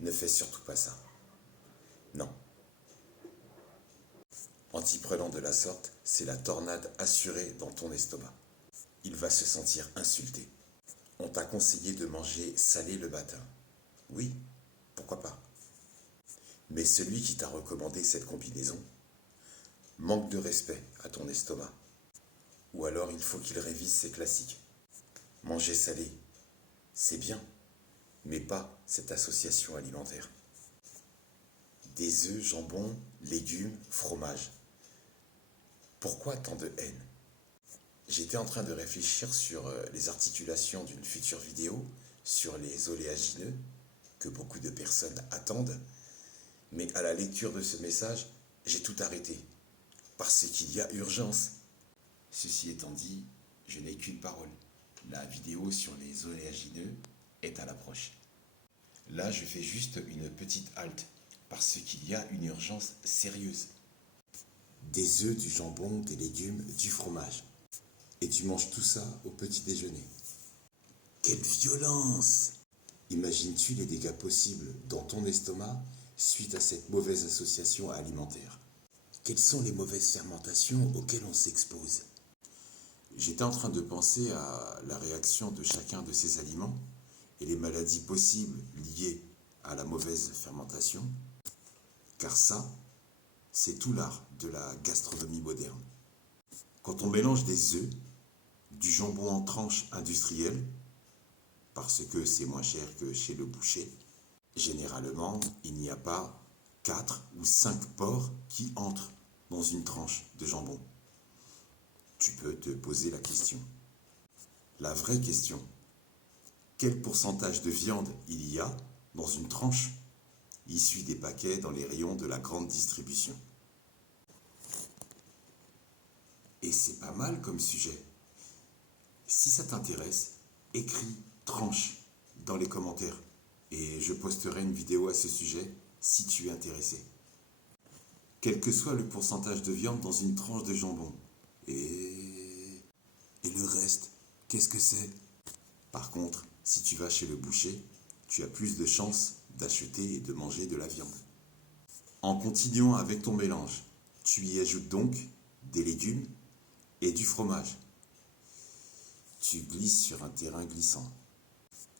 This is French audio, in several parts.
Ne fais surtout pas ça. Non. En t'y prenant de la sorte, c'est la tornade assurée dans ton estomac. Il va se sentir insulté. On t'a conseillé de manger salé le matin. Oui, pourquoi pas. Mais celui qui t'a recommandé cette combinaison manque de respect à ton estomac. Ou alors il faut qu'il révise ses classiques. Manger salé, c'est bien, mais pas cette association alimentaire. Des œufs, jambon, légumes, fromage. Pourquoi tant de haine? J'étais en train de réfléchir sur les articulations d'une future vidéo sur les oléagineux que beaucoup de personnes attendent, mais à la lecture de ce message, j'ai tout arrêté, parce qu'il y a urgence. Ceci étant dit, je n'ai qu'une parole. La vidéo sur les oléagineux est à l'approche. Là, je fais juste une petite halte, parce qu'il y a une urgence sérieuse. Des œufs, du jambon, des légumes, du fromage. Et tu manges tout ça au petit déjeuner. Quelle violence! Imagines-tu les dégâts possibles dans ton estomac suite à cette mauvaise association alimentaire? Quelles sont les mauvaises fermentations auxquelles on s'expose? J'étais en train de penser à la réaction de chacun de ces aliments et les maladies possibles liées à la mauvaise fermentation, car ça, c'est tout l'art de la gastronomie moderne. Quand on mélange des œufs, du jambon en tranches industrielles, parce que c'est moins cher que chez le boucher, généralement, il n'y a pas 4 ou 5 porcs qui entrent dans une tranche de jambon. Tu peux te poser la question. La vraie question, quel pourcentage de viande il y a dans une tranche issue des paquets dans les rayons de la grande distribution? Et c'est pas mal comme sujet. Si ça t'intéresse, écris tranche dans les commentaires et je posterai une vidéo à ce sujet si tu es intéressé. Quel que soit le pourcentage de viande dans une tranche de jambon. Et le reste, qu'est-ce que c'est? Par contre, si tu vas chez le boucher, tu as plus de chances d'acheter et de manger de la viande. En continuant avec ton mélange, tu y ajoutes donc des légumes et du fromage. Tu glisses sur un terrain glissant.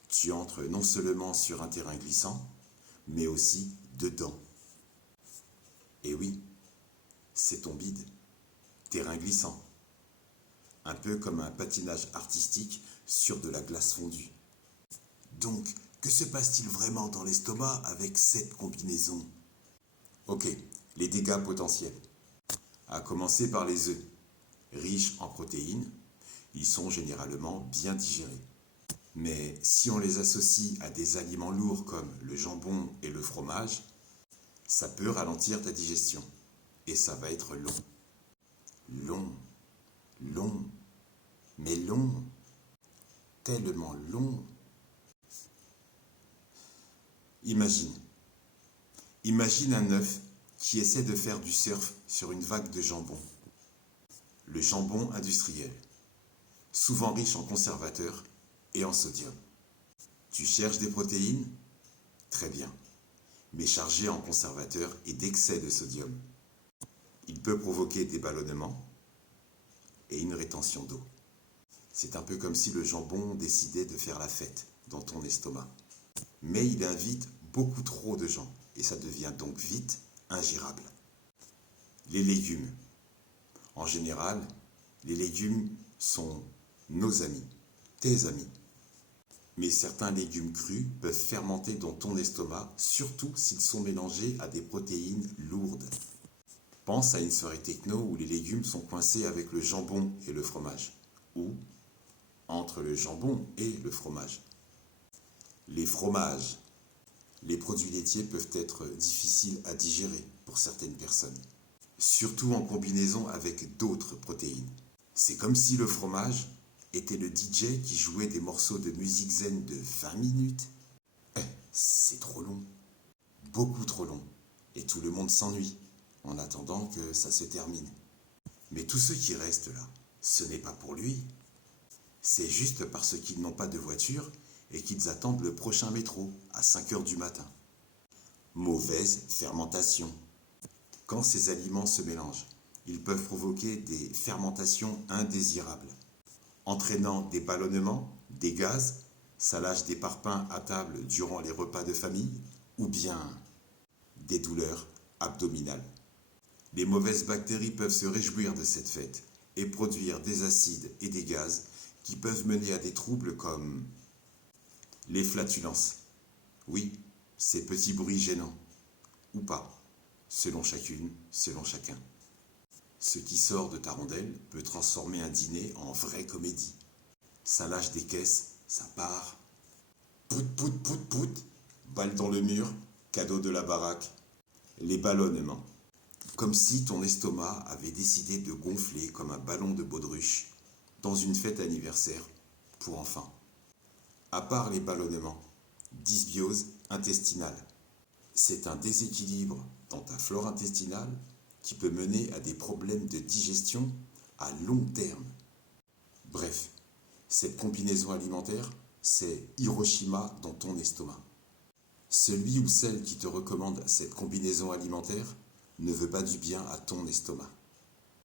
Tu entres non seulement sur un terrain glissant, mais aussi dedans. Et oui, c'est ton bide, terrain glissant. Un peu comme un patinage artistique sur de la glace fondue. Donc, que se passe-t-il vraiment dans l'estomac avec cette combinaison? Ok, les dégâts potentiels. À commencer par les œufs. Riches en protéines, ils sont généralement bien digérés. Mais si on les associe à des aliments lourds comme le jambon et le fromage, ça peut ralentir ta digestion. Et ça va être long. Long. Long. Mais long. Tellement long. Imagine un œuf qui essaie de faire du surf sur une vague de jambon. Le jambon industriel, souvent riche en conservateurs et en sodium. Tu cherches des protéines? Très bien, mais chargé en conservateurs et d'excès de sodium. Il peut provoquer des ballonnements et une rétention d'eau. C'est un peu comme si le jambon décidait de faire la fête dans ton estomac. Mais il invite beaucoup trop de gens et ça devient donc vite ingérable. Les légumes. En général, les légumes sont nos amis, tes amis. Mais certains légumes crus peuvent fermenter dans ton estomac, surtout s'ils sont mélangés à des protéines lourdes. Pense à une soirée techno où les légumes sont coincés avec le jambon et le fromage, ou entre le jambon et le fromage. Les fromages. Les produits laitiers peuvent être difficiles à digérer pour certaines personnes, surtout en combinaison avec d'autres protéines. C'est comme si le fromage était le DJ qui jouait des morceaux de musique zen de 20 minutes. C'est trop long, beaucoup trop long, et tout le monde s'ennuie en attendant que ça se termine. Mais tous ceux qui restent là, ce n'est pas pour lui, c'est juste parce qu'ils n'ont pas de voiture et qu'ils attendent le prochain métro à 5 heures du matin. Mauvaise fermentation. Quand ces aliments se mélangent, ils peuvent provoquer des fermentations indésirables, entraînant des ballonnements, des gaz, salage des parpaings à table durant les repas de famille, ou bien des douleurs abdominales. Les mauvaises bactéries peuvent se réjouir de cette fête et produire des acides et des gaz qui peuvent mener à des troubles comme les flatulences. Oui, ces petits bruits gênants, ou pas, selon chacune, selon chacun. Ce qui sort de ta rondelle peut transformer un dîner en vraie comédie. Ça lâche des caisses, ça part. Pout, pout, pout, pout, balle dans le mur, cadeau de la baraque. Les ballonnements. Comme si ton estomac avait décidé de gonfler comme un ballon de baudruche dans une fête anniversaire pour enfants. À part les ballonnements, dysbiose intestinale. C'est un déséquilibre dans ta flore intestinale qui peut mener à des problèmes de digestion à long terme. Bref, cette combinaison alimentaire, c'est Hiroshima dans ton estomac. Celui ou celle qui te recommande cette combinaison alimentaire ne veut pas du bien à ton estomac.